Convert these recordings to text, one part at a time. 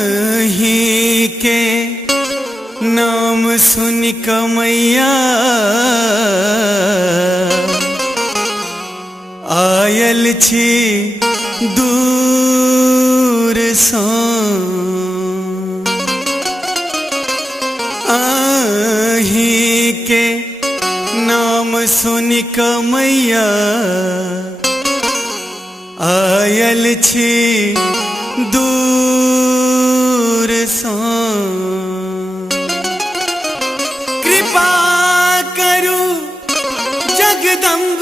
आही के नाम सुन कमैया आयल छी दूर सो आही के नाम सुन कमैया आयल छी दूर सो कृपा करू जगदम्ब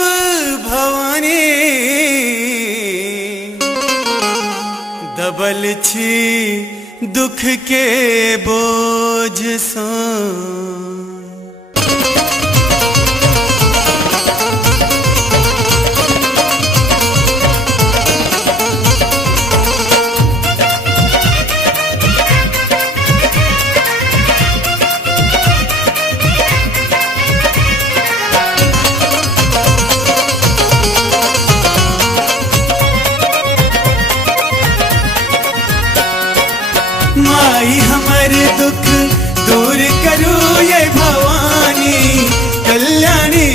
भवानी दबल छी दुख के बोझ सो माई हमारे दुख दूर करू ये भवानी कल्याणी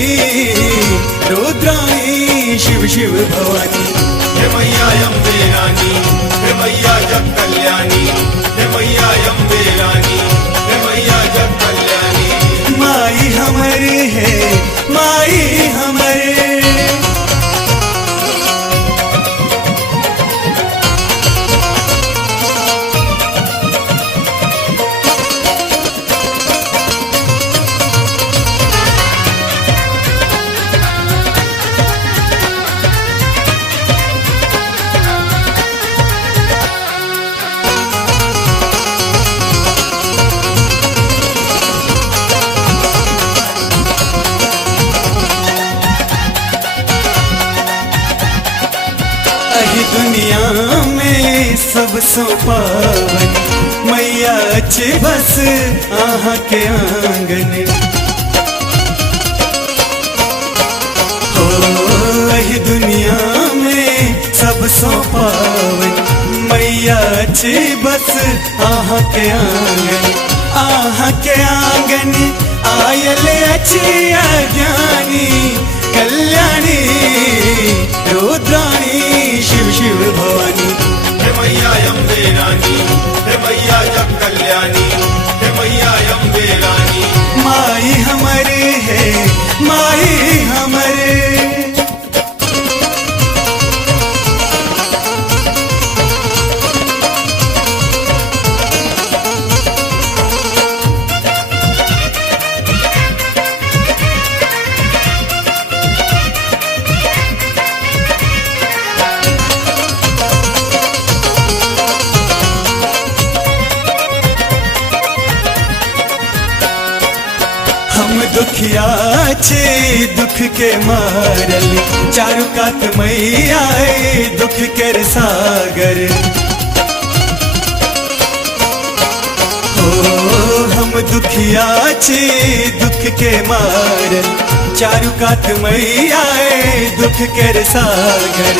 रुद्राणी शिव शिव भवानी। हे मैया अम्बे रानी, हे मैया जग कल्याणी, हे मैया अम्बे रानी, हे मैया जग कल्याणी। माई हमारे है माई हमारे दुनिया में सब सो पावन मैया अच्छे बस आहा के आंगन हो यही दुनिया में सब सो पावन मैया अच्छे बस आहा के आंगन आयल अच्छी अज्ञानी कल्याणी रुद्राणी शिव शिव भवानी। हे मैया अम्बे रानी, हे मैया जग कल्याणी, हे मैया अम्बे रानी। माई हमारे है माई हमारे हम दुखिया छे दुख के मारल चारु कात मैया दुख कर सागर हो हम दुखिया छे दुख के मारल चारु कात मैया दुख कर सागर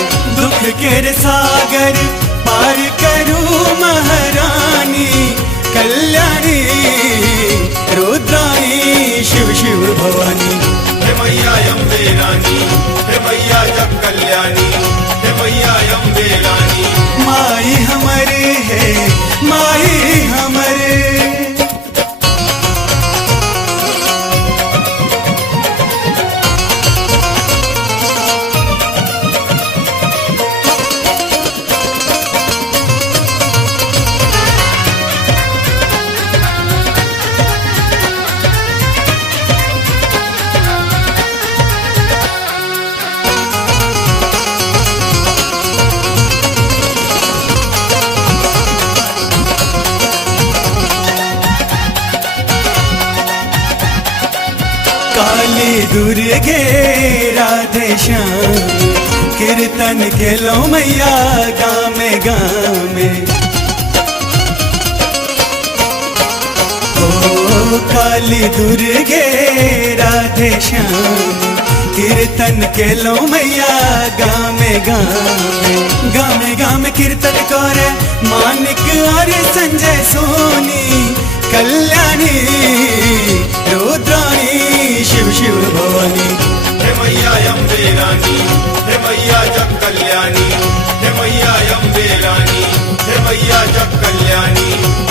पार करू महारानी कल्याणी रुद्राणी शिव शिव भवानी। हे मैया अम्बे रानी, हे मैया जग कल्याणी, हे मैया अम्बे रानी। माई हमारे है माई हमारे काली दुर्गे राधे श्याम कीर्तन के लो मैया गामे गामे ओ काली दुर्गे राधे श्याम कीर्तन के लो मैया गामे गामे कीर्तन करे मानिक और संजय सोनी कल्याणी रुद्राणी शिव शिव भवानी। हे मैया अम्बे रानी, हे मैया जग कल्याणी, हे मैया अम्बे रानी, हे मैया जग कल्याणी।